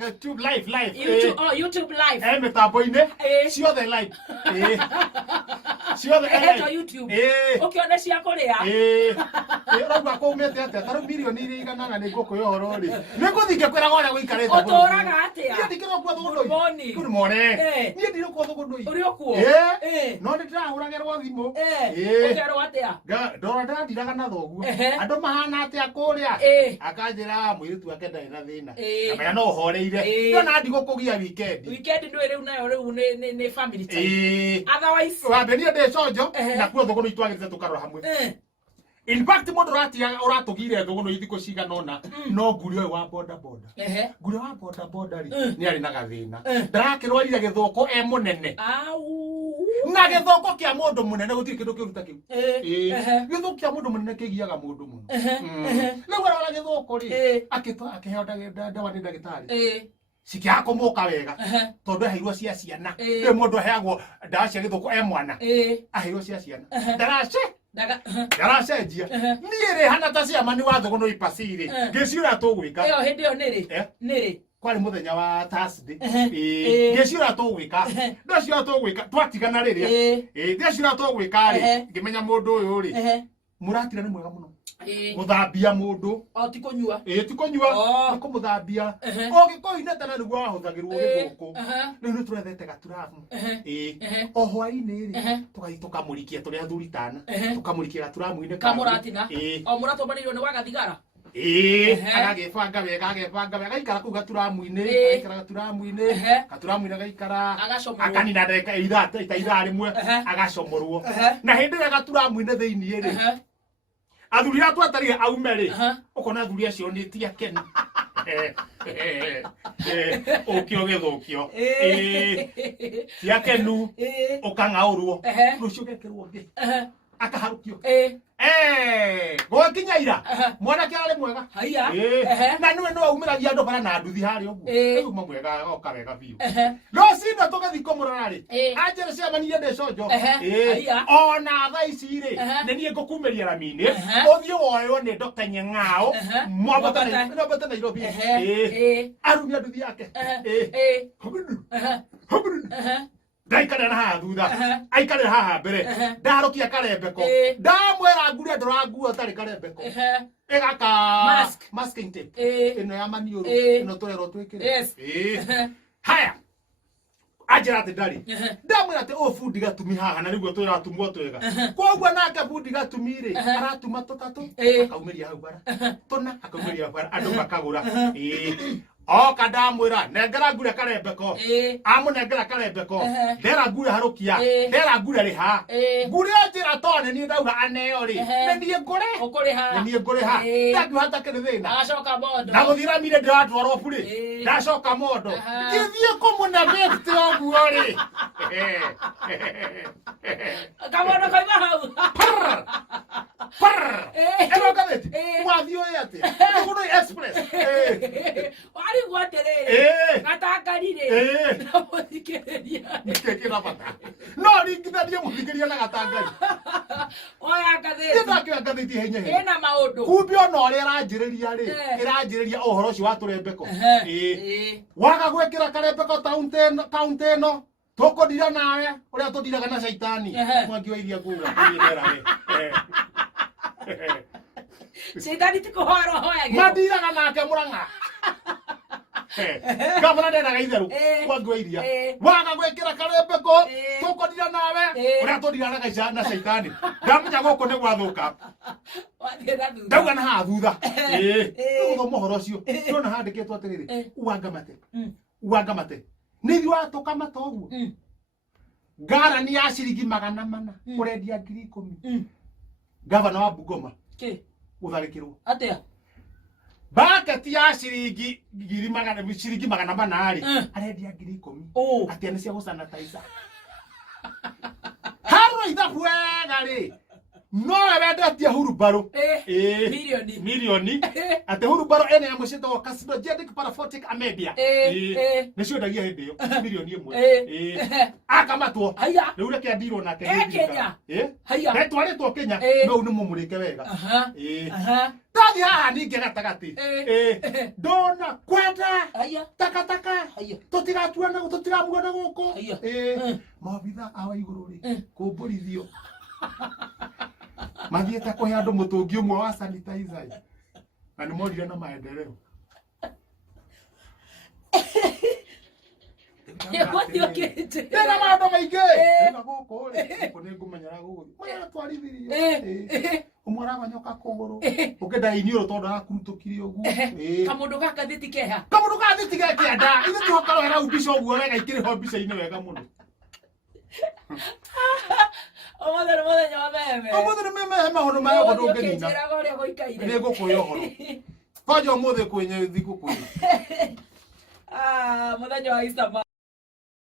YouTube live. YouTube live. Metaboine. Ciothe live. Ciothe YouTube. Ukiona cia kuria. Rauga kumete atia taru milioni iri igana ni ngukuyo horo ri. Nikuthike kwira gora guikarite. Uturaga atia? Ni ndikiro kwa thugundo. Good morning. Ni ndiro kwa thugundo. Uri okuo. No ndirahuragerwo thimu. Ukerwo atia? Ndora ndiraga na thoguo. Andu mahana atia kuria. Akanjira mwiritu ake ndari na thina. Kamenya no horeire. Ndona ndigo kugia weekend. Weekend ndu iri nayo riu ni family time. Otherwise wambe ni ndi cojo na kuo thugundo itwagirize tukarora hamwe. In fact mundu uratugire thugundo ithiko ciganona no nguri oy wa boda. Nguri wa boda ri ni ari na gathina. Ndarakirwarire githoko munene. Na githoko kia mundu munene gutiri kindu kiruta kiu. Githoko kia mundu munene kigiaga mundu muno. Na wala githoko ri akiheo ndawa ni ndagitari. Sikia kumuka wega tondu aheirwo cia ciana. Ni mundu aheagwo ndawa cia githoko mwana. Aheirwo cia ciana. Ndaracenjia ni ri hana ta cia mani wa thugundo ipaciri ngiciura tugwika iyo hindi yo niri kwari muthenya wa Thursday ngiciura tugwika ndacio tugwika twatigana riria ngiciura tugwika ri ngimenya mundu uyu ri muratira ni mwega muno muthambia mundu ti kunyua ti kunyua ni kumuthambia ogikoine tana niguo wahuthagirwo githoko riu turethete gaturamu o hwaini ri tukamurikia turi athuri tana tukamurikia gaturamu-ini kamuratina o muratombanirwo ni wagathigara agagibanga wega gaikara kuu gaturamu-ini gaturamu-ini gaikara akanina ndeka ithaa rimwe agacomorwo na hindi ria gaturamu-ini thiini ri athuri atu atari aume ri ukona athuri acio ni ti akenu ukio githukio ti akenu ukangaurwo rucio gekirwo ngi akaharukio gwakinyaira mwana kiarari mwega haya na niwe no aumiragia andu bara na nduthi hari uguo uma mwega oka wega biu no sino tugathiko murarari anjere cia manire de cojo ona tha ici ri ni nie ngukumeria ramini uthio woyo ni Dr. Nyang'ao mwabata Nairobi arumia nduthi yake ndaikare na haha thutha aikare haha mbere ndarokia karembeko ndamwera nguri ndorangua tari karembeko egaka masking tape ino ya maniuru ino turero twikire haya ajira ati ndari ndamwira ati o fundi gatumi haha na niguo twiratumwo twega koguo nake fundi gatumi ri aratuma tutatu akaumiria hau bara tuna akaumiria bara andu makagura oka ndamwira nengera ngure karembeko amunengera karembeko ndera ngure harukia ndera ngure riha ngure njira tone ni ndauga aneo ri ni nie ngure ni nie ngure ha ndandu hata kene thina agacoka mondo na guthira mire ndiratwarwo buri ndacoka mondo ngithie kumuna best oguo ri kamondo kaima hau ero kabeti wathio yate kuno express ari gwaterere gatakarire na muthikiriria nikekira bata no ringitharie muthikiriria na gatangari oya gatheti ndakira gatheti henya ena maundu kumbe ona uri aranjiriria ri iranjiriria uhoro ucio wa turembeko waga gwikira karembeko kaunti ino tukundira nawe uria tudiraga na shaitani mwangi wa iria ngura ndera shaitani tikuhoro hoyage madiraga nake Murang'a gavana ndendaga itheru mwangi wa iria waga gwikira karembeko tukundira nawe uria tudiraga na shaitani ndamenya guku ni gwathuka ndauga na haha thutha guthoma uhoro ucio ndona handikitwo atiriri uangamate ni ithuĩ watukamata ũguo ngarani ya ciringi 400 ũrendia 10,000 gavana wa Bungoma utharikirwo atia baketi ya ciringi 400 ari arendia 10,000 atia ni cia gusanitizer haro ithabu wega ri no wendetie Hurubaro milioni ate Hurubaro ene ya mucito carcinogenic paraphotic amedia nicio ndagia hindi yo milioni imwe akamatwo riu reke andirwo nake Kenya netwaritwo Kenya no ni mumurike wega tathi haha ninge gatagati ndona kwenda takataka tutigatuana tutiramuona guku mabitha awa iguru ri kumburithio mathiete kuhe andu mutungi umwe wa sanitizer na ni morire na maendeleo tena maundu maingi guku ri guku ni ngumenyera guku mwana twarithirio umwara banyoka kuguru ukenda iniuro tondu akurutukire uguo kamundu gaka thitikeha kenda ithe tuhokaro hera ubisha uguo wega ikiri ho bisha ine wega muno Omothe meme mahono mayo godo ngenina ni gukuyo horo kwajo omothe kwenye thiku kwenye muthenya wa Easter